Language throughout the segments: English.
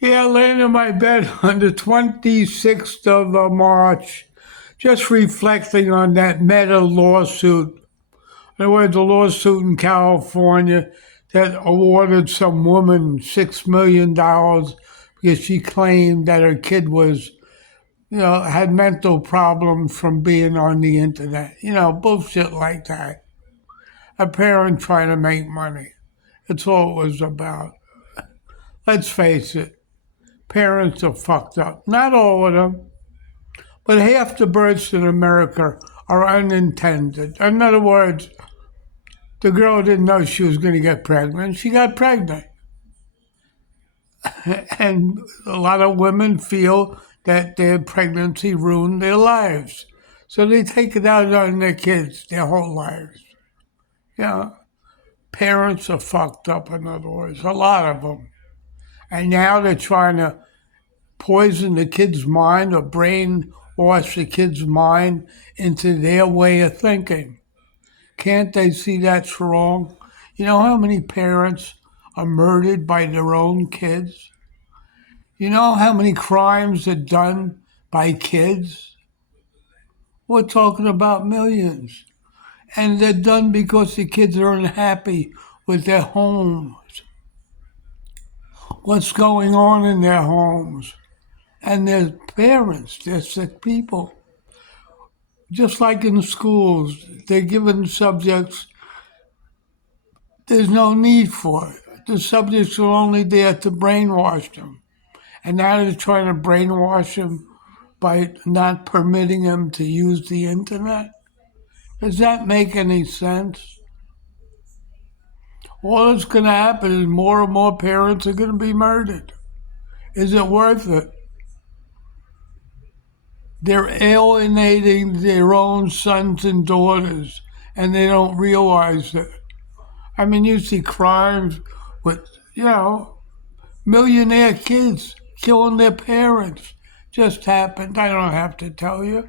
Yeah, laying in my bed on the 26th of March, just reflecting on that Meta lawsuit. There was a lawsuit in California that awarded some woman $6 million because she claimed that her kid was, had mental problems from being on the internet. Bullshit like that. A parent trying to make money. That's all it was about. Let's face it, parents are fucked up. Not all of them, but half the births in America are unintended. In other words, the girl didn't know she was going to get pregnant. She got pregnant. And a lot of women feel that their pregnancy ruined their lives. So they take it out on their kids their whole lives. Yeah, parents are fucked up, in other words, a lot of them. And now they're trying to poison the kid's mind or brainwash the kid's mind into their way of thinking. Can't they see that's wrong? You know how many parents are murdered by their own kids? You know how many crimes are done by kids? We're talking about millions. And they're done because the kids are unhappy with their homes. What's going on in their homes? And their parents, they're sick people. Just like in schools, they're given subjects there's no need for it. The subjects are only there to brainwash them. And now they're trying to brainwash them by not permitting them to use the internet. Does that make any sense? All that's going to happen is more and more parents are going to be murdered. Is it worth it? They're alienating their own sons and daughters, and they don't realize it. I mean, you see crimes with, millionaire kids killing their parents. Just happened. I don't have to tell you.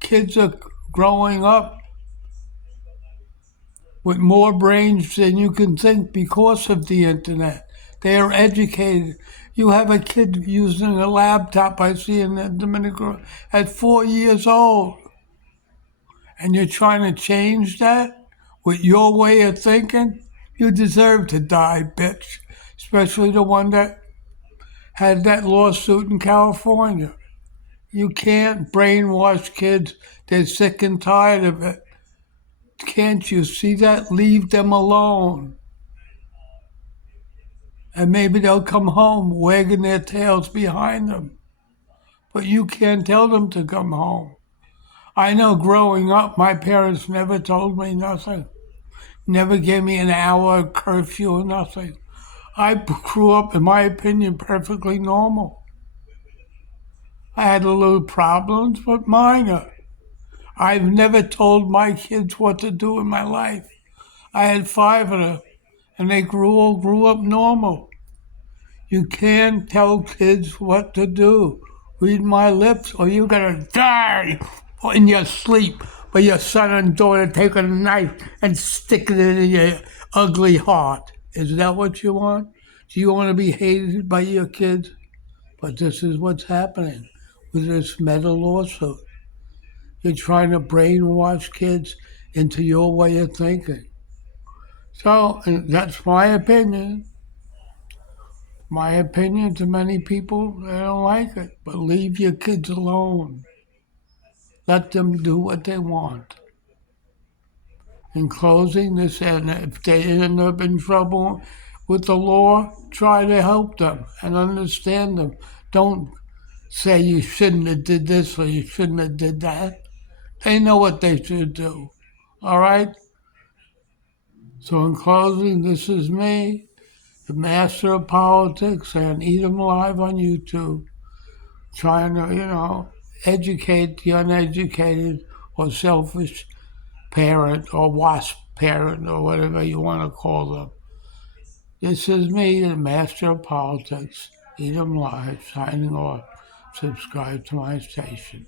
Kids are growing up with more brains than you can think because of the internet. They are educated. You have a kid using a laptop, I see in the Dominican, at 4 years old, and you're trying to change that with your way of thinking? You deserve to die, bitch. Especially the one that had that lawsuit in California. You can't brainwash kids. They're sick and tired of it. Can't you see that? Leave them alone. And maybe they'll come home wagging their tails behind them. But you can't tell them to come home. I know growing up, my parents never told me nothing. Never gave me an hour curfew or nothing. I grew up, in my opinion, perfectly normal. I had a little problems, but minor. I've never told my kids what to do in my life. I had five of them, and they all grew up normal. You can't tell kids what to do. Read my lips, or you're gonna die in your sleep. But your son and daughter take a knife and stick it in your ugly heart. Is that what you want? Do you want to be hated by your kids? But this is what's happening with this meta lawsuit. You're trying to brainwash kids into your way of thinking. So that's my opinion. My opinion to many people, they don't like it. But leave your kids alone. Let them do what they want. In closing, this, and if they end up in trouble with the law, try to help them and understand them. Don't say you shouldn't have did this or you shouldn't have did that. They know what they should do. All right? So in closing, this is me, the master of politics, and Eat 'em Live on YouTube, trying to, educate the uneducated or selfish parent or wasp parent or whatever you want to call them. This is me, the master of politics, Eat 'em Live, signing off. Subscribe to my station.